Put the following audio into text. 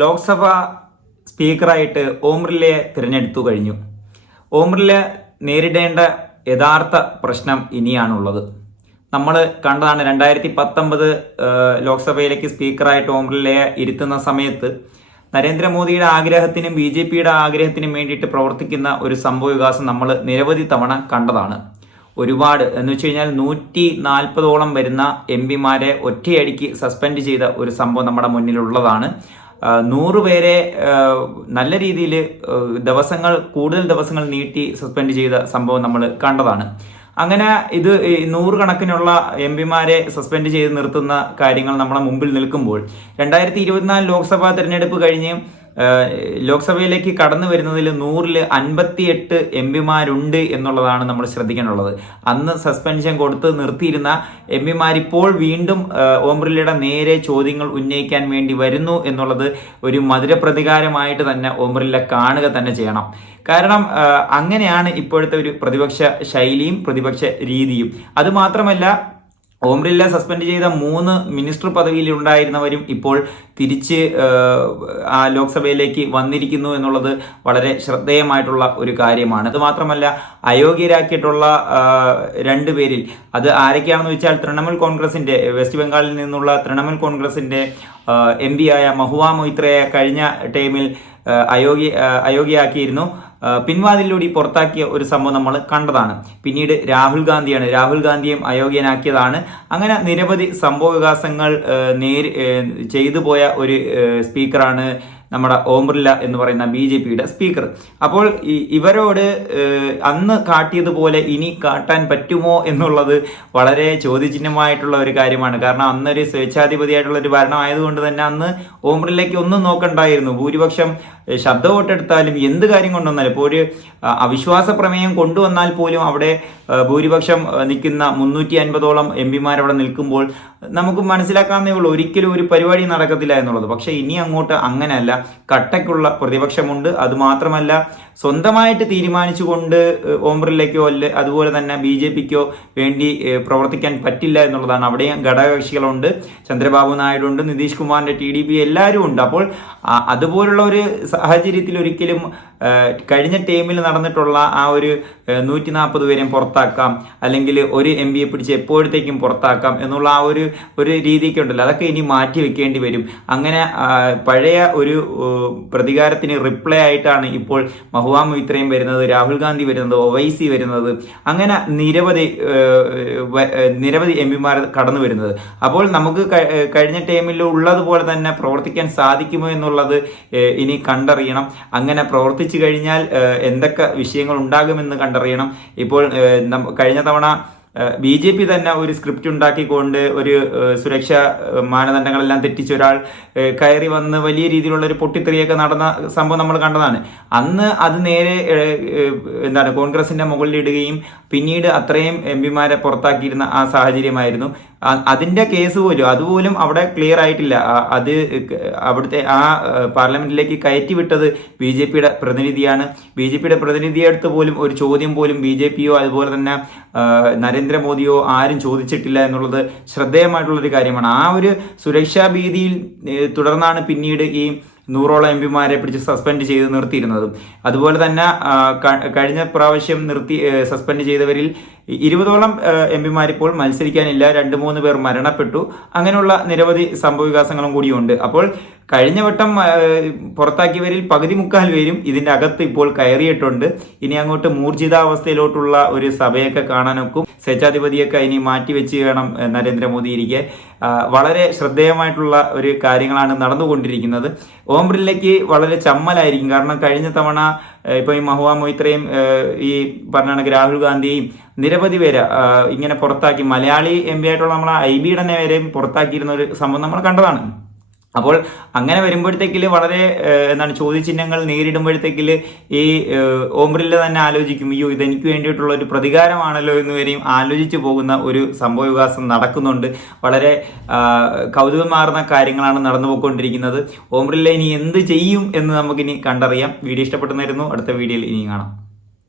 ലോക്സഭ സ്പീക്കറായിട്ട് ഓം ബിർളയെ തിരഞ്ഞെടുത്തു കഴിഞ്ഞു. ഓംറില നേരിടേണ്ട യഥാർത്ഥ പ്രശ്നം ഇനിയാണുള്ളത്. നമ്മൾ കണ്ടതാണ് രണ്ടായിരത്തി പത്തൊമ്പത് ലോക്സഭയിലേക്ക് സ്പീക്കറായിട്ട് ഓം ഇരുത്തുന്ന സമയത്ത് നരേന്ദ്രമോദിയുടെ ആഗ്രഹത്തിനും ബി ജെ പിയുടെ ആഗ്രഹത്തിനും വേണ്ടിയിട്ട് പ്രവർത്തിക്കുന്ന ഒരു സംഭവ വികാസം നമ്മൾ നിരവധി തവണ കണ്ടതാണ്. ഒരുപാട്. എന്ന് വെച്ച് കഴിഞ്ഞാൽ നൂറ്റി നാൽപ്പതോളം വരുന്ന എം പിമാരെ ഒറ്റയടിക്ക് സസ്പെൻഡ് ചെയ്ത ഒരു സംഭവം നമ്മുടെ മുന്നിലുള്ളതാണ്. നൂറ് പേരെ നല്ല രീതിയിൽ ദിവസങ്ങൾ കൂടുതൽ ദിവസങ്ങൾ നീട്ടി സസ്പെൻഡ് ചെയ്ത സംഭവം നമ്മൾ കണ്ടതാണ്. അങ്ങനെ ഇത് നൂറുകണക്കിനുള്ള എം പിമാരെ സസ്പെൻഡ് ചെയ്ത് നിർത്തുന്ന കാര്യങ്ങൾ നമ്മളെ മുമ്പിൽ നിൽക്കുമ്പോൾ രണ്ടായിരത്തി ഇരുപത്തിനാല് ലോക്സഭാ തെരഞ്ഞെടുപ്പ് കഴിഞ്ഞ് ലോക്സഭയിലേക്ക് കടന്നു വരുന്നതിൽ നൂറിൽ അൻപത്തിയെട്ട് എം പിമാരുണ്ട് എന്നുള്ളതാണ് നമ്മൾ ശ്രദ്ധിക്കാനുള്ളത്. അന്ന് സസ്പെൻഷൻ കൊടുത്ത് നിർത്തിയിരുന്ന എം പിമാരിപ്പോൾ വീണ്ടും ഓം ബിർളയുടെ നേരെ ചോദ്യങ്ങൾ ഉന്നയിക്കാൻ വേണ്ടി വരുന്നു എന്നുള്ളത് ഒരു മധുര പ്രതികാരമായിട്ട് തന്നെ ഓം ബിർള കാണുക തന്നെ ചെയ്യണം. കാരണം അങ്ങനെയാണ് ഇപ്പോഴത്തെ ഒരു പ്രതിപക്ഷ ശൈലിയും പ്രതിപക്ഷ രീതിയും. അത് മാത്രമല്ല ഓം സസ്പെൻഡ് ചെയ്ത മൂന്ന് മിനിസ്റ്റർ പദവിയിൽ ഉണ്ടായിരുന്നവരും ഇപ്പോൾ തിരിച്ച് ആ ലോക്സഭയിലേക്ക് വന്നിരിക്കുന്നു എന്നുള്ളത് വളരെ ശ്രദ്ധേയമായിട്ടുള്ള ഒരു കാര്യമാണ്. അത് മാത്രമല്ല അയോഗ്യരാക്കിയിട്ടുള്ള രണ്ടു പേരിൽ അത് ആരൊക്കെയാണെന്ന് വെച്ചാൽ തൃണമൂൽ കോൺഗ്രസിന്റെ വെസ്റ്റ് ബംഗാളിൽ നിന്നുള്ള തൃണമൂൽ കോൺഗ്രസിന്റെ എം ആയ മഹുവ മൊയ്ത്രയെ കഴിഞ്ഞ ടൈമിൽ അയോഗ്യ അയോഗ്യയാക്കിയിരുന്നു. പിൻവാതിലൂടെ പുറത്താക്കിയ ഒരു സംഭവം നമ്മൾ കണ്ടതാണ്. പിന്നീട് രാഹുൽ ഗാന്ധിയാണ്. രാഹുൽ ഗാന്ധിയും അയോഗ്യനാക്കിയതാണ്. അങ്ങനെ നിരവധി സംഭവ വികാസങ്ങൾ നേരി ചെയ്തു പോയ ഒരു സ്പീക്കറാണ് നമ്മുടെ ഓം എന്ന് പറയുന്ന ബി ജെ പിയുടെ സ്പീക്കർ. അപ്പോൾ ഇവരോട് അന്ന് കാട്ടിയതുപോലെ ഇനി കാട്ടാൻ പറ്റുമോ എന്നുള്ളത് വളരെ ചോദ്യചിഹ്നമായിട്ടുള്ള ഒരു കാര്യമാണ്. കാരണം അന്നൊരു സ്വേച്ഛാധിപതിയായിട്ടുള്ള ഒരു ഭരണം ആയതുകൊണ്ട് തന്നെ അന്ന് ഓം ബിർലയ്ക്ക് ഒന്നും നോക്കണ്ടായിരുന്നു. ഭൂരിപക്ഷം ശബ്ദ വോട്ടെടുത്താലും എന്ത് കാര്യം കൊണ്ടുവന്നാലും ഇപ്പോൾ ഒരു അവിശ്വാസ പ്രമേയം കൊണ്ടുവന്നാൽ പോലും അവിടെ ഭൂരിപക്ഷം നിൽക്കുന്ന മുന്നൂറ്റി അൻപതോളം എം പിമാർ അവിടെ നിൽക്കുമ്പോൾ നമുക്ക് മനസ്സിലാക്കാവുന്നേ ഉള്ളൂ ഒരിക്കലും ഒരു പരിപാടി നടക്കത്തില്ല എന്നുള്ളത്. പക്ഷേ ഇനി അങ്ങോട്ട് അങ്ങനെയല്ല. കട്ടയ്ക്കുള്ള പ്രതിപക്ഷമുണ്ട്. അതുമാത്രമല്ല സ്വന്തമായിട്ട് തീരുമാനിച്ചുകൊണ്ട് ഓം ബിർലയ്ക്കോ അല്ലെ അതുപോലെ തന്നെ ബി ജെ പിക്കോ വേണ്ടി പ്രവർത്തിക്കാൻ പറ്റില്ല എന്നുള്ളതാണ്. അവിടെയും ഘടകകക്ഷികളുണ്ട്. ചന്ദ്രബാബു നായിഡു ഉണ്ട് നിതീഷ് കുമാറിന്റെ ടി ഡി പി എല്ലാവരും ഉണ്ട് അപ്പോൾ അതുപോലുള്ള ഒരു സാഹചര്യത്തിൽ ഒരിക്കലും കഴിഞ്ഞ ടീമിൽ നടന്നിട്ടുള്ള ആ ഒരു നൂറ്റി നാൽപ്പത് പേരെയും പുറത്താക്കാം. അല്ലെങ്കിൽ ഒരു എം പിയെ പിടിച്ച് എപ്പോഴത്തേക്കും പുറത്താക്കാം എന്നുള്ള ആ ഒരു ഒരു രീതിയൊക്കെ ഉണ്ടല്ലോ. അതൊക്കെ ഇനി മാറ്റി വെക്കേണ്ടി വരും. അങ്ങനെ പഴയ ഒരു പ്രതികാരത്തിന് റിപ്ലൈ ആയിട്ടാണ് ഇപ്പോൾ മഹുവാ മൊയ്ത്രയും വരുന്നത് രാഹുൽ ഗാന്ധി വരുന്നത് ഒവൈസി വരുന്നത്. അങ്ങനെ നിരവധി നിരവധി എം പിമാർ കടന്നു വരുന്നത്. അപ്പോൾ നമുക്ക് കഴിഞ്ഞ ടൈമിൽ ഉള്ളതുപോലെ തന്നെ പ്രവർത്തിക്കാൻ സാധിക്കുമോ എന്നുള്ളത് ഇനി ഇനി കണ്ടറിയണം. അങ്ങനെ പ്രവർത്തിച്ചു കഴിഞ്ഞാൽ എന്തൊക്കെ വിഷയങ്ങൾ ഉണ്ടാകുമെന്ന് കണ്ടറിയണം. ഇപ്പോൾ കഴിഞ്ഞ തവണ ബി ജെ പി തന്നെ ഒരു സ്ക്രിപ്റ്റ് ഉണ്ടാക്കിക്കൊണ്ട് ഒരു സുരക്ഷാ മാനദണ്ഡങ്ങളെല്ലാം തെറ്റിച്ച് ഒരാൾ കയറി വന്ന് വലിയ രീതിയിലുള്ള ഒരു പൊട്ടിത്തെറിയൊക്കെ നടന്ന സംഭവം നമ്മൾ കണ്ടതാണ്. അന്ന് അത് നേരെ എന്താണ് കോൺഗ്രസിന്റെ മുകളിലിടുകയും പിന്നീട് അത്രയും എം പിമാരെ പുറത്താക്കിയിരുന്ന ആ സാഹചര്യമായിരുന്നു. അതിന്റെ കേസ് പോലും അതുപോലും അവിടെ ക്ലിയർ ആയിട്ടില്ല. അത് അവിടുത്തെ ആ പാർലമെന്റിലേക്ക് കയറ്റി വിട്ടത് ബി ജെ പിയുടെ പ്രതിനിധിയാണ്. ബി ജെ പിയുടെ പ്രതിനിധിയെടുത്ത് പോലും ഒരു ചോദ്യം പോലും ബി ജെ പിയോ അതുപോലെ തന്നെ നരേന്ദ്രമോദിയോ ആരും ചോദിച്ചിട്ടില്ല എന്നുള്ളത് ശ്രദ്ധേയമായിട്ടുള്ള ഒരു കാര്യമാണ്. ആ ഒരു സുരക്ഷാ ഭീതിയിൽ തുടർന്നാണ് പിന്നീട് ഈ നൂറോളം എം പിമാരെ പിടിച്ച് സസ്പെൻഡ് ചെയ്ത് നിർത്തിയിരുന്നതും. അതുപോലെ തന്നെ കഴിഞ്ഞ പ്രാവശ്യം നിർത്തി സസ്പെൻഡ് ചെയ്തവരിൽ ഇരുപതോളം എം പിമാർ ഇപ്പോൾ മത്സരിക്കാനില്ല. രണ്ട് മൂന്ന് പേർ മരണപ്പെട്ടു. അങ്ങനെയുള്ള നിരവധി സംഭവ വികാസങ്ങളും കൂടിയുണ്ട്. അപ്പോൾ കഴിഞ്ഞ വട്ടം പുറത്താക്കിയവരിൽ പകുതി മുക്കാൽ പേരും ഇതിന്റെ അകത്ത് ഇപ്പോൾ കയറിയിട്ടുണ്ട്. ഇനി അങ്ങോട്ട് മൂർജിതാവസ്ഥയിലോട്ടുള്ള ഒരു സഭയൊക്കെ കാണാനൊക്കും സ്വേച്ഛാധിപതിയൊക്കെ ഇനി മാറ്റിവെച്ച് വേണം നരേന്ദ്രമോദി ഇരിക്കെ. വളരെ ശ്രദ്ധേയമായിട്ടുള്ള ഒരു കാര്യങ്ങളാണ് നടന്നുകൊണ്ടിരിക്കുന്നത്. ഓം ബിർലയ്ക്ക് വളരെ ചമ്മലായിരിക്കും. കാരണം കഴിഞ്ഞ തവണ ഇപ്പൊ ഈ മഹുവ മൊയ്ത്രയും ഈ പറഞ്ഞ രാഹുൽ ഗാന്ധിയും നിരവധി പേര് ഇങ്ങനെ പുറത്താക്കി. മലയാളി എം പി ആയിട്ടുള്ള നമ്മളെ ഐ ബി ഇടനെ വരെയും പുറത്താക്കിയിരുന്ന ഒരു സംഭവം നമ്മൾ കണ്ടതാണ്. അപ്പോൾ അങ്ങനെ വരുമ്പോഴത്തേക്കിൽ വളരെ എന്താണ് ചോദ്യചിഹ്നങ്ങൾ നേരിടുമ്പോഴത്തേക്കിൽ ഈ ഓംബ്രില്ല തന്നെ ആലോചിക്കും അയ്യോ ഇതെനിക്ക് വേണ്ടിയിട്ടുള്ള ഒരു പ്രതികാരമാണല്ലോ എന്ന് വരെയും ആലോചിച്ച് പോകുന്ന ഒരു സംഭവ വികാസം നടക്കുന്നുണ്ട്. വളരെ കൗതുകമാർന്ന കാര്യങ്ങളാണ് നടന്നു പോയിക്കൊണ്ടിരിക്കുന്നത് ഓംബ്രില്ല ഇനി എന്ത് ചെയ്യും എന്ന് നമുക്കിനി കണ്ടറിയാം. വീഡിയോ ഇഷ്ടപ്പെട്ടെന്നായിരുന്നു. അടുത്ത വീഡിയോയിൽ ഇനിയും കാണാം.